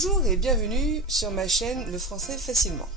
Bonjour et bienvenue sur ma chaîne Le Français Facilement.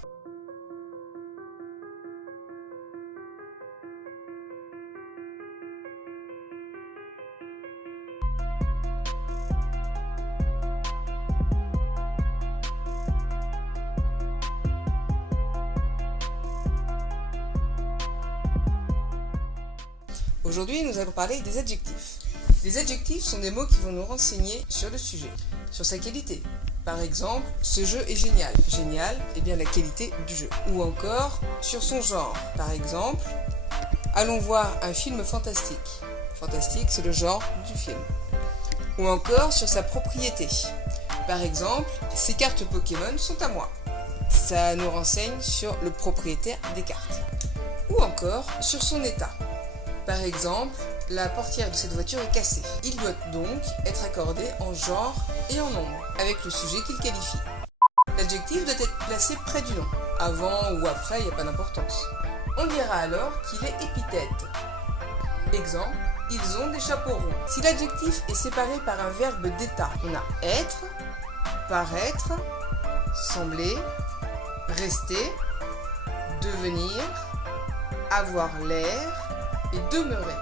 Aujourd'hui, nous allons parler des adjectifs. Les adjectifs sont des mots qui vont nous renseigner sur le sujet, sur sa qualité. Par exemple, ce jeu est génial. Génial, eh bien la qualité du jeu. Ou encore, sur son genre. Par exemple, allons voir un film fantastique. Fantastique, c'est le genre du film. Ou encore, sur sa propriété. Par exemple, ces cartes Pokémon sont à moi. Ça nous renseigne sur le propriétaire des cartes. Ou encore, sur son état. Par exemple, la portière de cette voiture est cassée. Il doit donc être accordé en genre et en nombre, avec le sujet qu'il qualifie. L'adjectif doit être placé près du nom. Avant ou après, il n'y a pas d'importance. On dira alors qu'il est épithète. Exemple, ils ont des chapeaux ronds. Si l'adjectif est séparé par un verbe d'état, on a être, paraître, sembler, rester, devenir, avoir l'air, et demeurer.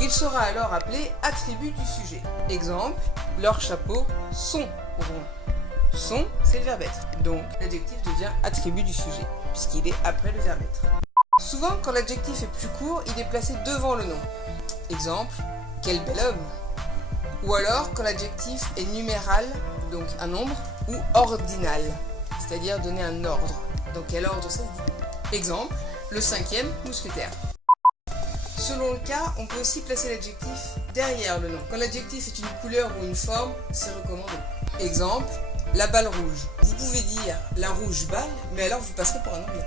Il sera alors appelé attribut du sujet. Exemple, leurs chapeaux sont ronds. Sont, c'est le verbe être. Donc, l'adjectif devient attribut du sujet, puisqu'il est après le verbe être. Souvent, quand l'adjectif est plus court, il est placé devant le nom. Exemple, quel bel homme. Ou alors, quand l'adjectif est numéral, donc un nombre, ou ordinal, c'est-à-dire donner un ordre. Dans quel ordre ça se dit ? Exemple, le 5e mousquetaire. Selon le cas, on peut aussi placer l'adjectif derrière le nom. Quand l'adjectif est une couleur ou une forme, c'est recommandé. Exemple, la balle rouge. Vous pouvez dire la rouge balle, mais alors vous passerez pour un anglais.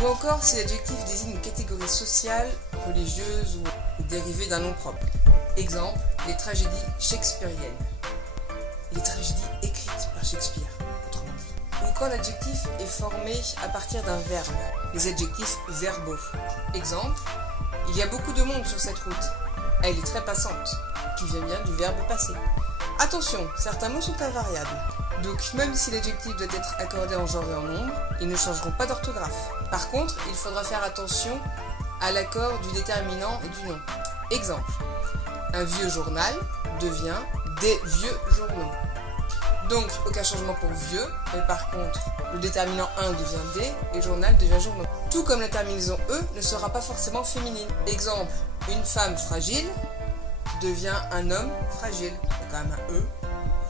Ou encore si l'adjectif désigne une catégorie sociale, religieuse ou dérivée d'un nom propre. Exemple, les tragédies shakespeariennes. Les tragédies écrites par Shakespeare, autrement dit. Ou quand l'adjectif est formé à partir d'un verbe. Les adjectifs verbaux. Exemple, il y a beaucoup de monde sur cette route. Elle est très passante, qui vient bien du verbe passer. Attention, certains mots sont invariables. Donc même si l'adjectif doit être accordé en genre et en nombre, ils ne changeront pas d'orthographe. Par contre, il faudra faire attention à l'accord du déterminant et du nom. Exemple, un vieux journal devient des vieux journaux. Donc, aucun changement pour vieux, mais par contre, le déterminant 1 devient des et journal devient journaux. Tout comme la terminaison E ne sera pas forcément féminine. Exemple, une femme fragile devient un homme fragile. Il y a quand même un E,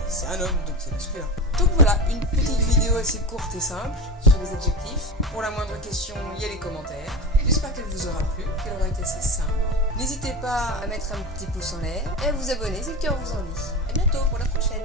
c'est un homme, donc c'est masculin. Donc voilà, une petite vidéo assez courte et simple sur les adjectifs. Pour la moindre question, il y a les commentaires. J'espère qu'elle vous aura plu, qu'elle aura été assez simple. N'hésitez pas à mettre un petit pouce en l'air et à vous abonner si le cœur vous en dit. A bientôt pour la prochaine.